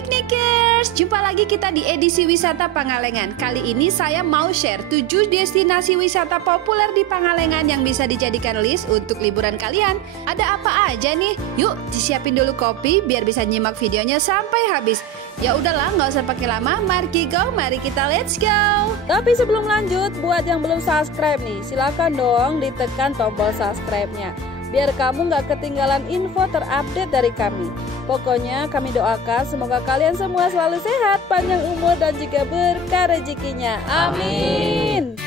Piknikers, jumpa lagi kita di edisi wisata Pangalengan. Kali ini saya mau share 7 destinasi wisata populer di Pangalengan yang bisa dijadikan list untuk liburan kalian. Ada apa aja nih? Yuk disiapin dulu kopi biar bisa nyimak videonya sampai habis. Ya udahlah, nggak usah pakai lama. Mari kita let's go. Tapi sebelum lanjut, buat yang belum subscribe nih, silakan dong ditekan tombol subscribe-nya biar kamu nggak ketinggalan info terupdate dari kami. Pokoknya kami doakan semoga kalian semua selalu sehat, panjang umur dan juga berkah rezekinya. Amin.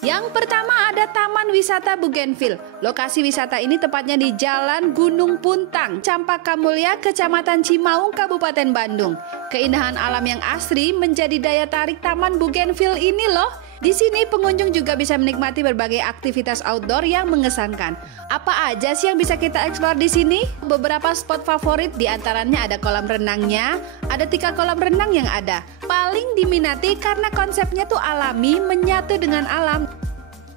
Yang pertama ada Taman Wisata Bougainville. Lokasi wisata ini tepatnya di Jalan Gunung Puntang, Campaka Mulya, Kecamatan Cimaung, Kabupaten Bandung. Keindahan alam yang asri menjadi daya tarik Taman Bougainville ini loh. Di sini pengunjung juga bisa menikmati berbagai aktivitas outdoor yang mengesankan. Apa aja sih yang bisa kita eksplor di sini? Beberapa spot favorit diantaranya ada kolam renangnya, ada 3 kolam renang yang ada. Paling diminati karena konsepnya tuh alami, menyatu dengan alam.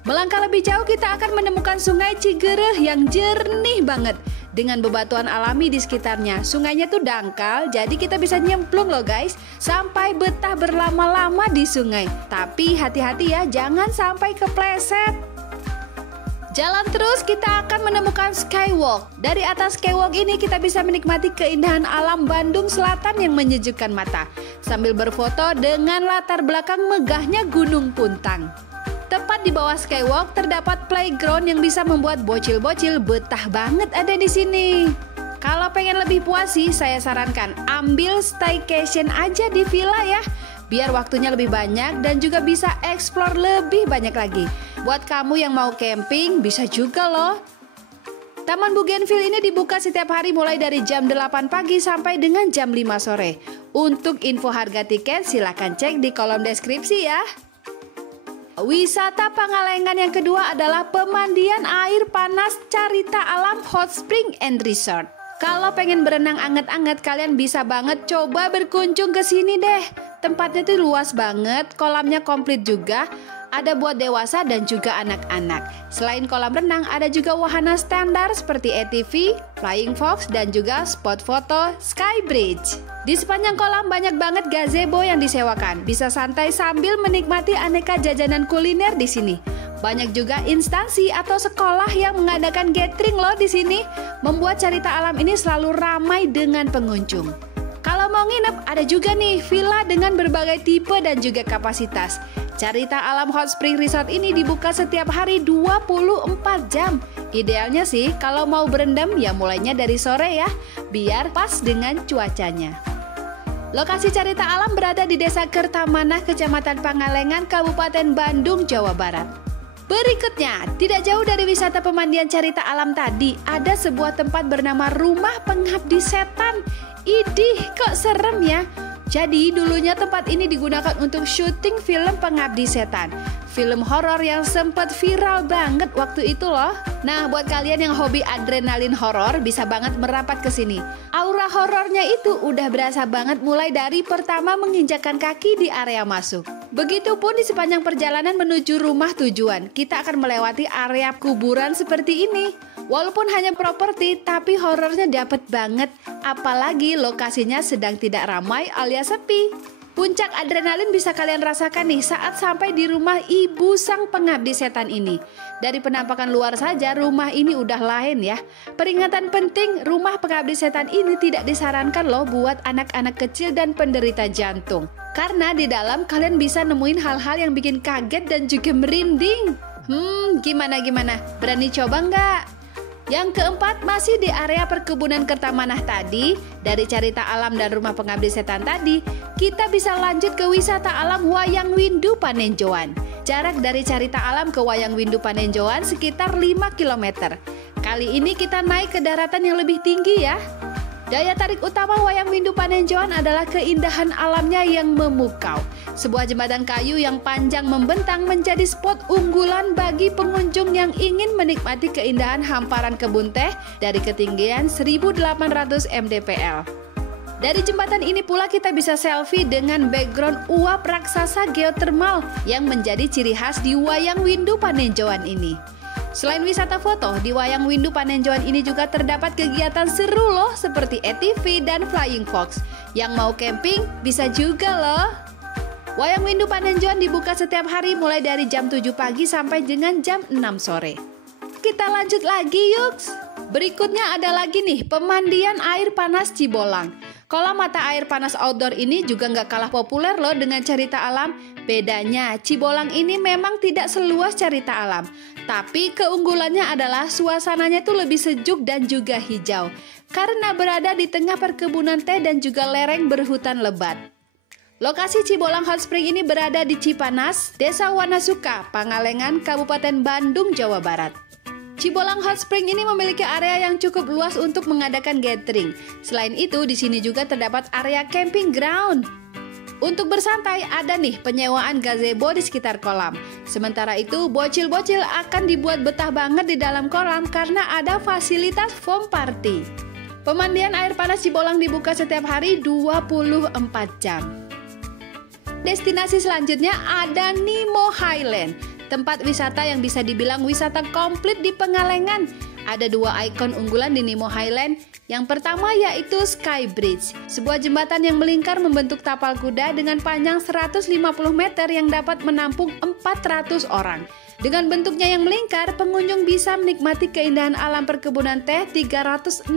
Melangkah lebih jauh kita akan menemukan Sungai Cigereh yang jernih banget dengan bebatuan alami di sekitarnya. Sungainya tuh dangkal, jadi kita bisa nyemplung loh guys, sampai betah berlama-lama di sungai. Tapi hati-hati ya, jangan sampai kepleset. Jalan terus kita akan menemukan Skywalk. Dari atas Skywalk ini kita bisa menikmati keindahan alam Bandung Selatan yang menyejukkan mata, sambil berfoto dengan latar belakang megahnya Gunung Puntang. Tepat di bawah Skywalk terdapat playground yang bisa membuat bocil-bocil betah banget ada di sini. Kalau pengen lebih puas sih, saya sarankan ambil staycation aja di villa ya, biar waktunya lebih banyak dan juga bisa explore lebih banyak lagi. Buat kamu yang mau camping bisa juga loh. Taman Bougainville ini dibuka setiap hari mulai dari jam 8 pagi sampai dengan jam 5 sore. Untuk info harga tiket silahkan cek di kolom deskripsi ya. Wisata Pangalengan yang kedua adalah pemandian air panas Carita Alam Hot Spring and Resort. Kalau pengen berenang anget-anget, kalian bisa banget coba berkunjung ke sini deh. Tempatnya tuh luas banget, kolamnya komplit juga. Ada buat dewasa dan juga anak-anak. Selain kolam renang, ada juga wahana standar seperti ATV, Flying Fox, dan juga spot foto Sky Bridge. Di sepanjang kolam banyak banget gazebo yang disewakan. Bisa santai sambil menikmati aneka jajanan kuliner di sini. Banyak juga instansi atau sekolah yang mengadakan gathering loh di sini. Membuat Carita Alam ini selalu ramai dengan pengunjung. Kalau mau nginep, ada juga nih villa dengan berbagai tipe dan juga kapasitas. Carita Alam Hot Spring Resort ini dibuka setiap hari 24 jam. Idealnya sih kalau mau berendam ya mulainya dari sore ya, biar pas dengan cuacanya. Lokasi Carita Alam berada di Desa Kertamanah, Kecamatan Pangalengan, Kabupaten Bandung, Jawa Barat. Berikutnya, tidak jauh dari wisata pemandian Carita Alam tadi, ada sebuah tempat bernama Rumah Pengabdi Setan. Idih, kok serem ya? Jadi dulunya tempat ini digunakan untuk syuting film Pengabdi Setan. Film horor yang sempat viral banget waktu itu loh. Nah, buat kalian yang hobi adrenalin horor bisa banget merapat ke sini. Aura horornya itu udah berasa banget mulai dari pertama menginjakkan kaki di area masuk. Begitupun di sepanjang perjalanan menuju rumah tujuan, kita akan melewati area kuburan seperti ini. Walaupun hanya properti, tapi horornya dapet banget. Apalagi lokasinya sedang tidak ramai alias sepi. Puncak adrenalin bisa kalian rasakan nih saat sampai di rumah Ibu Sang Pengabdi Setan ini. Dari penampakan luar saja rumah ini udah lain ya. Peringatan penting, rumah Pengabdi Setan ini tidak disarankan loh buat anak-anak kecil dan penderita jantung. Karena di dalam kalian bisa nemuin hal-hal yang bikin kaget dan juga merinding. Gimana? Berani coba nggak? Yang keempat masih di area perkebunan Kertamanah tadi. Dari Carita Alam dan Rumah Pengabdi Setan tadi, kita bisa lanjut ke wisata alam Wayang Windu Panenjoan. Jarak dari Carita Alam ke Wayang Windu Panenjoan sekitar 5 km. Kali ini kita naik ke daratan yang lebih tinggi ya. Daya tarik utama Wayang Windu Panenjoan adalah keindahan alamnya yang memukau. Sebuah jembatan kayu yang panjang membentang menjadi spot unggulan bagi pengunjung yang ingin menikmati keindahan hamparan kebun teh dari ketinggian 1800 mdpl. Dari jembatan ini pula kita bisa selfie dengan background uap raksasa geotermal yang menjadi ciri khas di Wayang Windu Panenjoan ini. Selain wisata foto, di Wayang Windu Panenjoan ini juga terdapat kegiatan seru loh seperti ATV dan Flying Fox. Yang mau camping bisa juga loh. Wayang Windu Panenjoan dibuka setiap hari mulai dari jam 7 pagi sampai dengan jam 6 sore. Kita lanjut lagi yuk. Berikutnya ada lagi nih pemandian air panas Cibolang. Kolam mata air panas outdoor ini juga nggak kalah populer loh dengan Cerita Alam. Bedanya, Cibolang ini memang tidak seluas Cerita Alam. Tapi keunggulannya adalah suasananya tuh lebih sejuk dan juga hijau. Karena berada di tengah perkebunan teh dan juga lereng berhutan lebat. Lokasi Cibolang Hot Spring ini berada di Cipanas, Desa Wanasuka, Pangalengan, Kabupaten Bandung, Jawa Barat. Cibolang Hot Spring ini memiliki area yang cukup luas untuk mengadakan gathering. Selain itu, di sini juga terdapat area camping ground. Untuk bersantai, ada nih penyewaan gazebo di sekitar kolam. Sementara itu, bocil-bocil akan dibuat betah banget di dalam kolam karena ada fasilitas foam party. Pemandian air panas Cibolang dibuka setiap hari 24 jam. Destinasi selanjutnya ada Nemo Highland. Tempat wisata yang bisa dibilang wisata komplit di Pangalengan. Ada 2 ikon unggulan di Nemo Highland. Yang pertama yaitu Sky Bridge, sebuah jembatan yang melingkar membentuk tapal kuda dengan panjang 150 meter yang dapat menampung 400 orang. Dengan bentuknya yang melingkar, pengunjung bisa menikmati keindahan alam perkebunan teh 360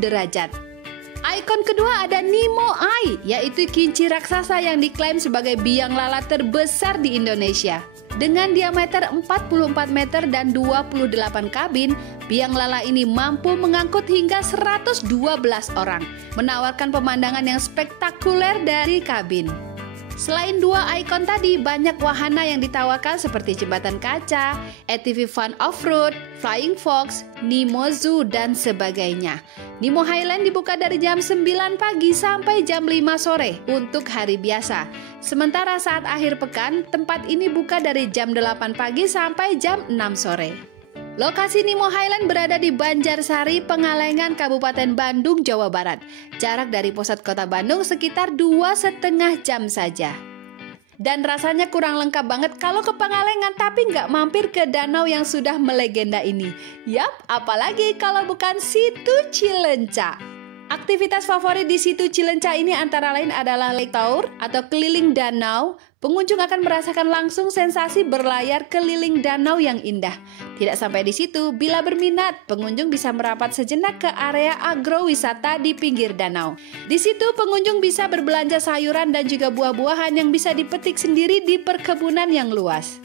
derajat. Ikon kedua ada Nemo Eye, yaitu kinci raksasa yang diklaim sebagai biang lala terbesar di Indonesia. Dengan diameter 44 meter dan 28 kabin, biang lala ini mampu mengangkut hingga 112 orang, menawarkan pemandangan yang spektakuler dari kabin. Selain 2 ikon tadi, banyak wahana yang ditawarkan seperti jembatan kaca, ATV Fun Off-Road, Flying Fox, Nemo Zoo, dan sebagainya. Nemo Highland dibuka dari jam 9 pagi sampai jam 5 sore untuk hari biasa. Sementara saat akhir pekan, tempat ini buka dari jam 8 pagi sampai jam 6 sore. Lokasi Nemo Highland berada di Banjarsari, Pangalengan, Kabupaten Bandung, Jawa Barat. Jarak dari pusat kota Bandung sekitar 2,5 jam saja. Dan rasanya kurang lengkap banget kalau ke Pangalengan tapi nggak mampir ke danau yang sudah melegenda ini. Yap, apalagi kalau bukan Situ Cilencah. Aktivitas favorit di Situ Cilencah ini antara lain adalah Lake Tour atau keliling danau. Pengunjung akan merasakan langsung sensasi berlayar keliling danau yang indah. Tidak sampai di situ, bila berminat, pengunjung bisa merapat sejenak ke area agrowisata di pinggir danau. Di situ pengunjung bisa berbelanja sayuran dan juga buah-buahan yang bisa dipetik sendiri di perkebunan yang luas.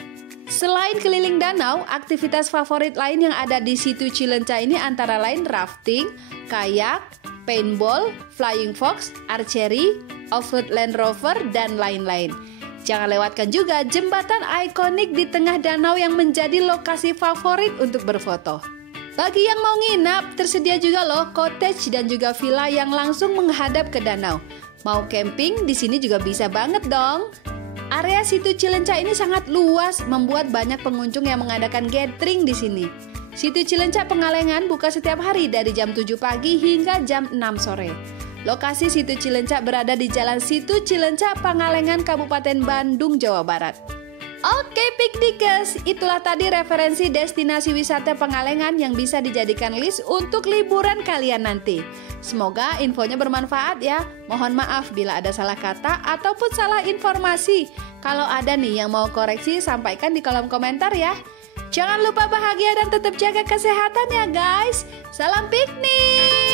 Selain keliling danau, aktivitas favorit lain yang ada di Situ Cilencah ini antara lain rafting, kayak, paintball, flying fox, archery, off-road Land Rover, dan lain-lain. Jangan lewatkan juga jembatan ikonik di tengah danau yang menjadi lokasi favorit untuk berfoto. Bagi yang mau nginap, tersedia juga loh cottage dan juga villa yang langsung menghadap ke danau. Mau camping di sini juga bisa banget dong. Area Situ Cilencah ini sangat luas, membuat banyak pengunjung yang mengadakan gathering di sini. Situ Cilencah Pangalengan buka setiap hari dari jam 7 pagi hingga jam 6 sore. Lokasi Situ Cilencah berada di Jalan Situ Cilencah, Pangalengan, Kabupaten Bandung, Jawa Barat. Oke piknikers, itulah tadi referensi destinasi wisata Pangalengan yang bisa dijadikan list untuk liburan kalian nanti. Semoga infonya bermanfaat ya. Mohon maaf bila ada salah kata ataupun salah informasi. Kalau ada nih yang mau koreksi, sampaikan di kolom komentar ya. Jangan lupa bahagia dan tetap jaga kesehatan ya guys. Salam piknik.